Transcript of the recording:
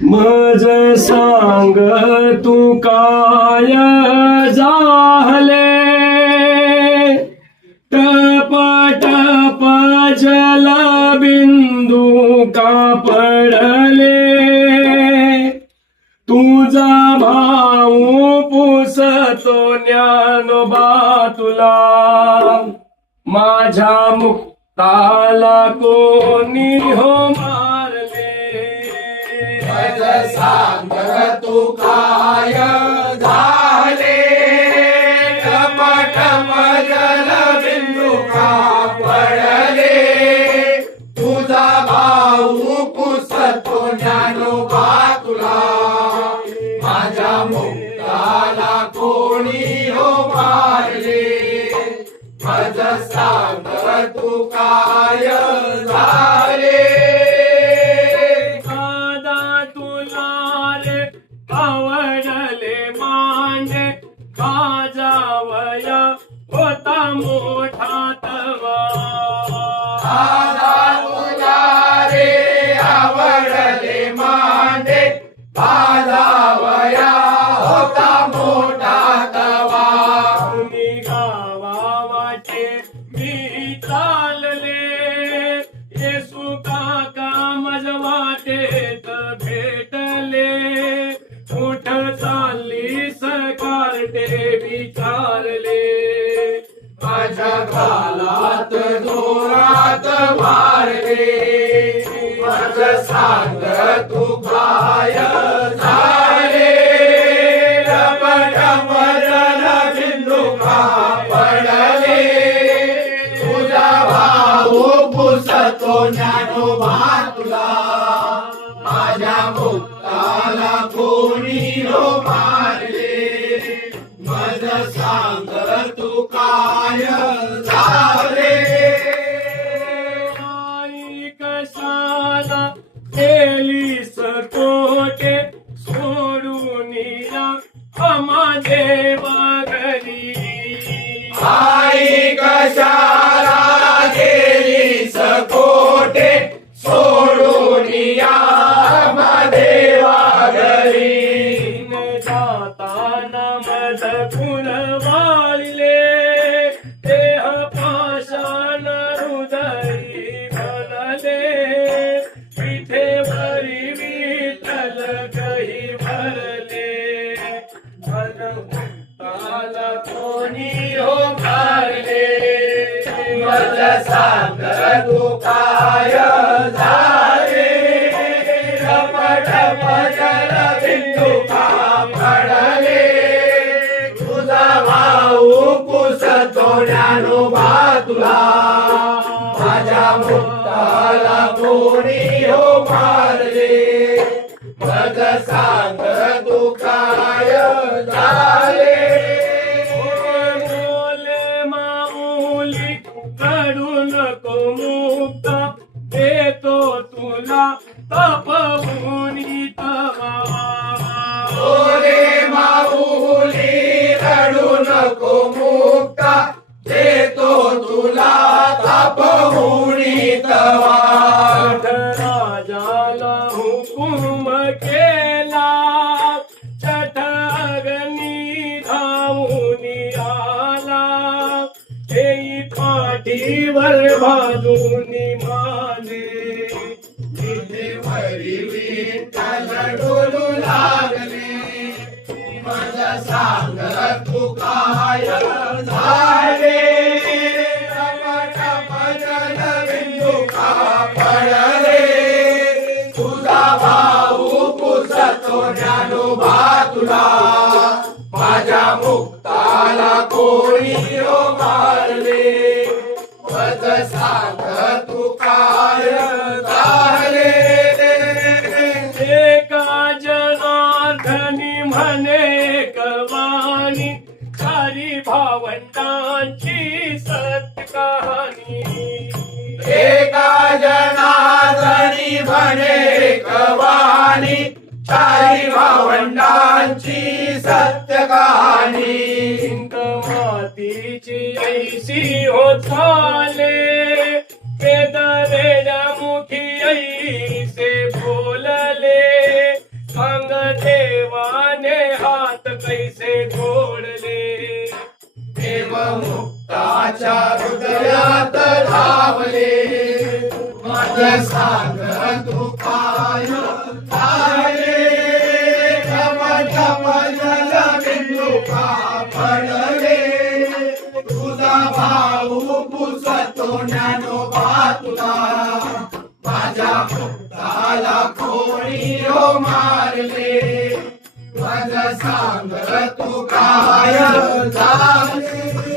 मज सांग तू काय झाले, टप टप जल बिंदू का पडले, तुझा भाऊ पुसतो ज्ञानोबा तुला, माझ्या मुक्ताला कोणी हो मारले. मज सांग तू काय झाले, टप टप जल बिंदू का पडले, तुझा भाऊ पुसतो ज्ञानोबा तुला, माझ्या मुक्ताला कोणी हो मारले. मज सांग तू काय झाले. आवडले मांडे बाजावया होता मोठा तवा, तुला रे आवडले मांडे बाजावया होता मोठा तवा. मी गावा वाटे मी चालले, येसू काका मज वाटेत भेटले, कुठ चालली सकारटे विचारले, माझ्या गालात जोरात मारले. मज सांग तू काय झाले, टप टप जल बिंदू का पडले, तुझा भाऊ पुसतो ज्ञानोबा तुला, माझ्या मुक्ताला कोणी हो मारले. मज सांग तू काय झाले. आई कशाला केलीस कोटे सोडून या आम्हा देवा घरी, आई कशाला गेलीस कोठे सोडून या देवा घरी. जाताना मज फुल वाळले, देह पाषाण हृदयी भरले, पिठेवरी विठ्ठल गही भरले, मनमुक्ताला कोणी हो मारले. मज सांग तू काय झाले, टप टप जल बिंदू का पडले, तुझा भाऊ पुसतो ज्ञानोबा तुला, माझ्या मुक्ताला कोणी हो मारले. मज सांग तू काय झाले. बोले माऊली कडू नको मुक्ता, देतो तुला तपवुनी तवा. ओरे माऊली रडू नको मुक्ता, देतो तुला तापहुनी तवा. राजाला हुकुम केला, चट अग्नी धावूनी आला, तेई पाठीवर बाजूनी माने, विठेवरी विठ्ठल डोलू लागले. मज सांग तू काय झाले, टप टप जल बिंदू का पडले, तुझा भाऊ पुसतो ज्ञानोबा तुला, माझ्या मुक्ताला कोणी हो मारले. मज सांग तू काय झाले. एका जनार्दनी म्हणे कवानी, चारी भावंडांची सत्य कहाणी. एका जनार्दनी म्हणे कवानी, चारी भावंडांची सत्य कहाणी. मातीची ऐसी हो चाले, वेद वेड्या मुखी ऐ हरी से बोलले मग देवाने हात कैसे जोडले देव मुक्ताच्या हृदयात धावले माझ सांग तू काय आले घम घम जल बिंदू का पडले तुझा भाऊ पुसतो ज्ञानोबा तुला माझ्या मुक्ताला कोणी मारले माझ सांग तू काय झाले